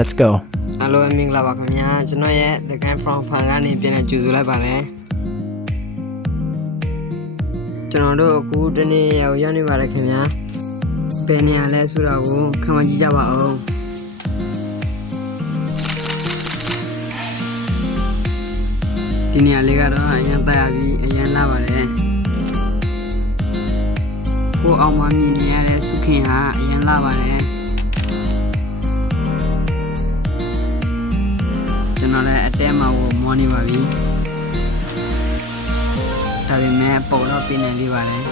let's go အားလုံးမင်္ဂလာပါခင်ဗျာကျွန်တော်ရဲ့ The Game from Fan ကနေပြန်လည်ကြိုဆိုလိုက်ပါတယ်ကျွန်တော်တို့အခုဒီနေ့ရောက်နေပါတယ်ခင်ဗျာဘယ်နေရာလဲဆိုတာကိုခန့်မှန်းကြည့်ကြပါဦးဒီနေရာလေးကတော့အရင်တက်ရပြီးအရင်လာပါတယ်ကိုအောင်မမြင်နေရတဲ့စုခင်ဟာအရင်လာပါတယ်ကျွန်တော်လည်းအတဲမှာကိုမောနေပါပြီဒါပေမဲ့ပုံတော့ပြနေလေးပါတယ်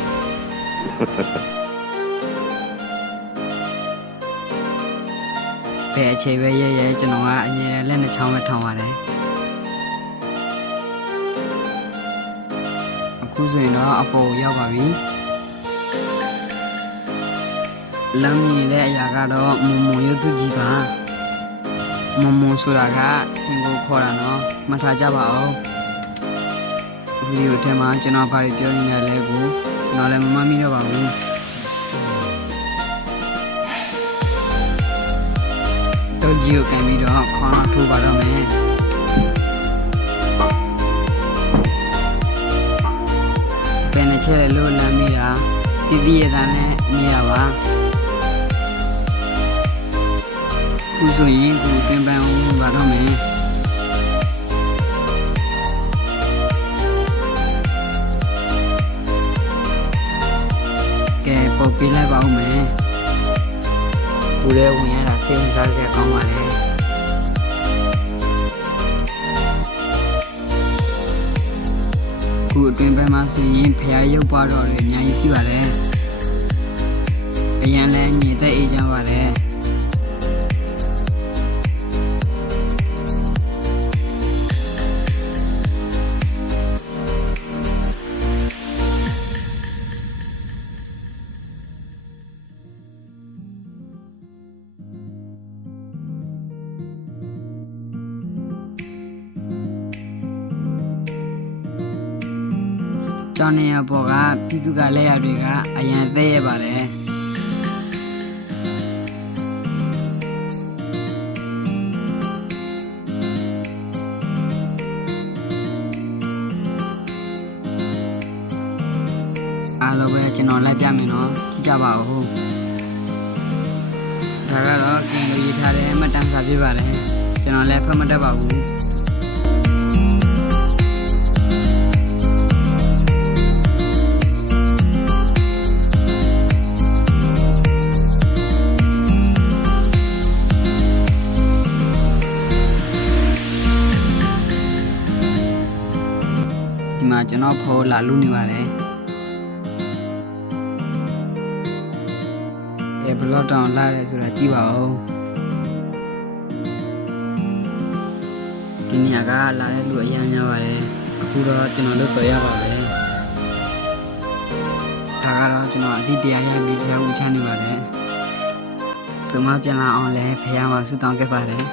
ဘယ်အချိန်ပဲရဲကျွန်တော်ကအငြင်းလက်နှစ်ချောင်းပဲထောင်ပါတယ်အခုဆိုရင်တော့အပေါ်ရောက်ပါပြီလမ်းမြင်တဲ့အရာကတော့မုံရုပ်သူကြီးပါမုံဆိုတာကစင်ကိုခေါ်တာနော်မှတ်ထားကြပါဦးဗီဒီယိုထဲမှာကျွန်တော်ဘာတွေပြောနေလဲကိုကျွန်တော်လည်းမမှတ်မိတော့ပါဘူးတော့ကြီးကိုကန်ပြီးတော့ခေါင်းထိုးပါတော့မယ်ဘယ်နဲ့ချဲလို့လမ်းမိတာတည်တည်ရတာနဲ့နေရပါခုဆိုရင်ကိုသင်ပန်းအောင်ပါတော့မယ်ကဲပုတ်ပေးလိုက်ပါဦးမယ်ကိုလည်းဝင်ရတာစိတ်ဝင်စားစရာကောင်းပါလေခုအတွင်ပန်းမှာဆိုရင်ဖျားရုပ်ပါတော့လေအများကြီးရှိပါတယ်အရင်လည်းညီသက်အေးချမ်းပါတယ်ကျောင်းနေရပေါ်ကပြည်သူကလက်ရတွေကအရန်သေးရပါတယ်အားလုံးပဲကျွန်တော်လိုက်ပြမယ်နော်ကြည့်ကြပါဦးဒါကတော့ကင်လိုရေးထားတဲ့မှတ်တမ်းစာပြပါတယ်ကျွန်တော်လည်းဖတ်မတတ်ပါဘူးဒီမှာကျွန်တော်ဖိုးလာလူနေပါတယ်ဘလော့တောင်လာရဲဆိုတာကြည့်ပါဦးဒီနေရာကလာတဲ့လူအများများပါတယ်အခုတော့ကျွန်တော်တို့တွေ့ရပါပဲဒါကတော့ကျွန်တော်အတိတရားရပြီးဖျားဦးချနေပါတယ်သူမပြန်လာအောင်လဲဖျားမှာဆုတောင်းခဲ့ပါတယ်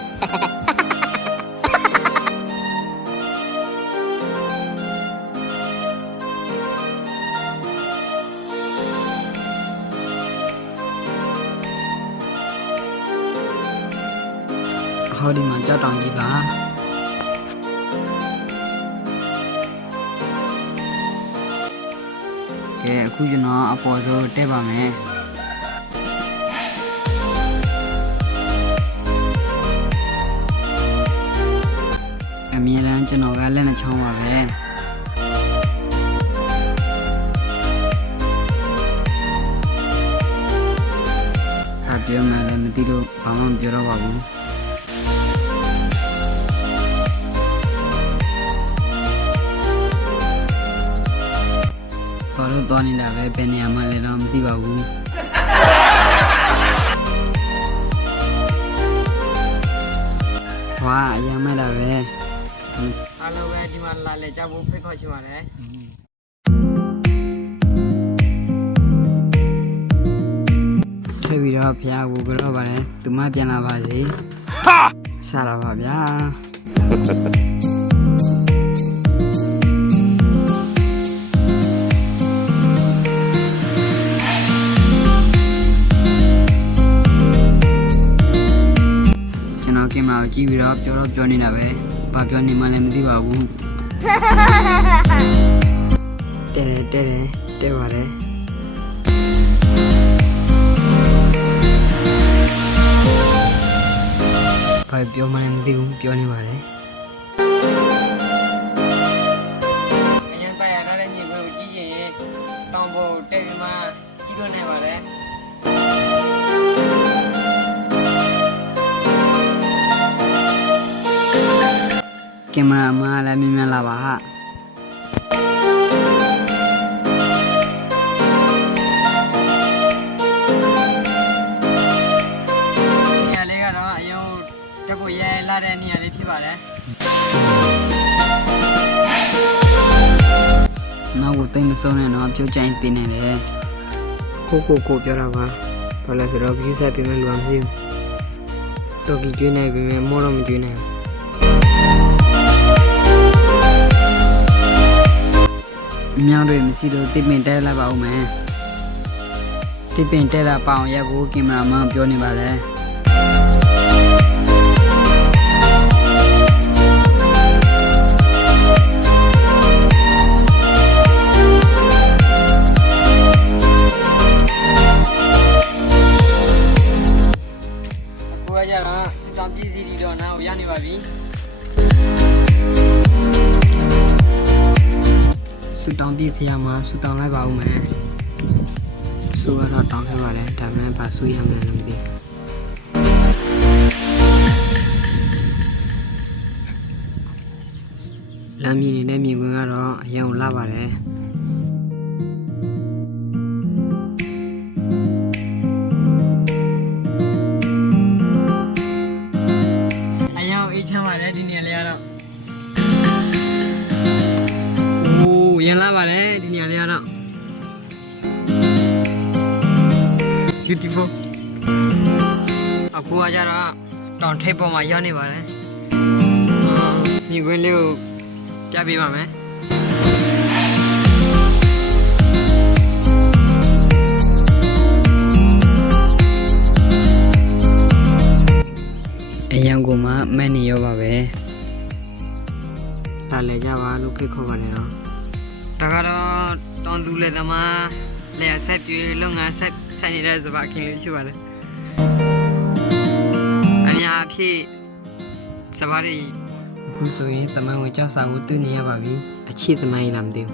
ဟောဒီမှာကြောက်တောင်ကြီးပါကဲအခုကျွန်တော်အပေါ်ဆုံးတက်ပါမယ်အမြဲတမ်းကျွန်တော်ကလက်နဲ့ချောင်းပါပဲအပြောမှလည်းမသိလို့ဘာမှမပြောတော့ပါဘူးဘာလို့သွားနေတာပဲဘယ်နေရာမှလည်းတော့မသိပါဘူးဝါအရင်မဲ့တာပဲအားလုံးပဲဒီမှာလာလေကြောက်ဖို့ဖိတ်ခေါ်ချင်ပါတယ်ထပ်ပြီးတော့ဖျားဖို့ကြောက်ပါတယ်သူမပြန်လာပါစေဟာစားရပါဗျာ ကြည့်ပြီးတော့ပြောနေတာပဲဘာပြောနေမှလည်းမသိပါဘူးတဲပါတယ်ဘာပြောမှလည်းမသိဘူးပြောနေပါတယ်အရင်တိုင်ရတဲ့ညီကိုကြည့်ရင်တောင်ပေါ်တက်ပြီးမှကြည့်လို့နိုင်ပါတယ်ကင်မရာမလည်းမြင်လာပါဟာနေရာလေးကတော့အယုံတက်ဖို့ရဲလာတဲ့နေရာလေးဖြစ်ပါတယ်နောက်ကိုတိတ်မဆုံးနဲ့တော့ပြုတ်ချိုင်းတင်နေတယ်ကိုပြောတာပါဘာလဲဆိုတော့ view set ပြင်မဲ့လူအောင်မရှိဘူးတော်ကြီးကျွေးနေပြီမဲ့မောတော့မကျွေးနိုင်မြောင်တွေမရှိတော့တိပင်တဲလာပါဦးမယ်တိပင်တဲလာပါအောင်ရက်ကိုကင်မရာမန်ပြောနေပါလေအခုကကြတော့စူတောင်ပြည်စီဒီတော့နားကိုရနေပါပြီဆူတောင်းပြည့်ဖျားမှာဆူတောင်းလိုက်ပါဦးမယ်ဆူကတော့တောင်းခဲ့ပါလေဒါမှမဟုတ်ဆူရမယ်လို့မသိလမ်းမြင်နေတဲ့မြင်ကွင်းကတော့အရင်လာပါတယ်အရင်အေးချမ်းပါတယ်ဒီနေ့လေးကတော့ရင်လာပါတယ်ဒီနေရာလေးကတော့ beautiful အခုကကြတော့တောင်ထိပ်ပေါ်မှာရောက်နေပါတယ်မြင်ကွင်းလေးကိုပြပေးပါမယ်အရင်ကမှမက်နေရောပါပဲလာလေကြပါလို့ဖိတ်ခေါ်ပါတယ်နော်ဒါကတော့တောင်သူလေသမားလေဆက်ပြေလုပ်ငန်းဆက်နေတဲ့စပါးခင်းလေးရှိပါတယ်အများအဖြစ်စပါးတွေအခုဆိုရင်တမန်ဝင်ကြောက်စာကိုတွေ့နေရပါပြီအချစ်တမန်ကြီးလားမသိဘူး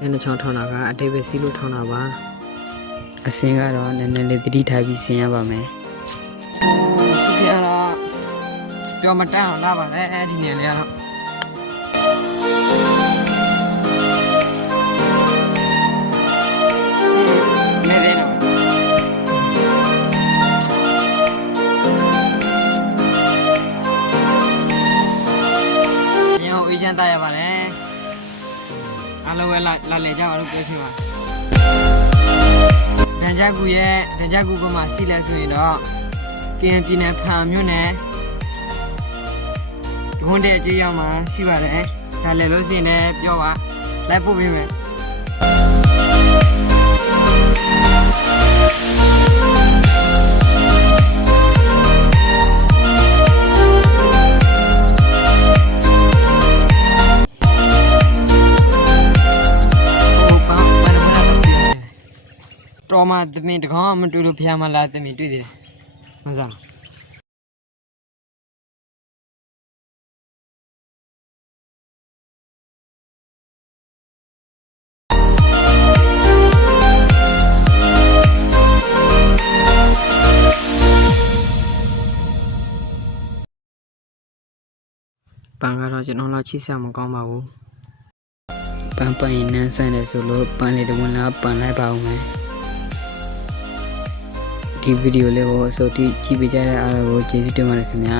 အဲ့ချောင်းထောင်းတာကအတိတ်ပဲစီးလို့ထောင်းတာပါအစင်းကတော့နည်းနည်းလေးတတိထားပြီးဆင်ရပါမယ်ဒီကတော့ပြောမတန်းအောင်လာပါလေဒီနေရာလေးကတော့နေနေနော်ညောင်းအေးချမ်းတာရပါတယ်အားလုံးပဲလာလေကြပါလို့ပြောချင်ပါဒန်ဂျာကူကမှစီးလဲဆိုရင်တော့ကရင်ပြည်နယ်ဖာမြို့နယ်ဒွန်းတဲ့အကြေးရောက်မှာစီးပါတယ်ဒါလည်းလို့စီနေပြောပါလိုက်ပို့ပေးမယ်တော်မှသမင်တကောင်မတွေ့လို့ဖျားမလားသမင်တွေ့သေးတယ်မစားပန်ကတော့ကျွန်တော်လောက်ချိဆက်မကောင်းပါဘူးပန်ပိုင်နန်းဆန်းတယ်ဆိုလို့ပန်လေတဝန်လာပန်လိုက်ပါဦးမယ်ဒီဗီဒီယိုလေးကိုအစိုးရကြည့်ပေးကြတဲ့အားလုံးကိုကျေးဇူးတင်ပါတယ်ခင်ဗျာ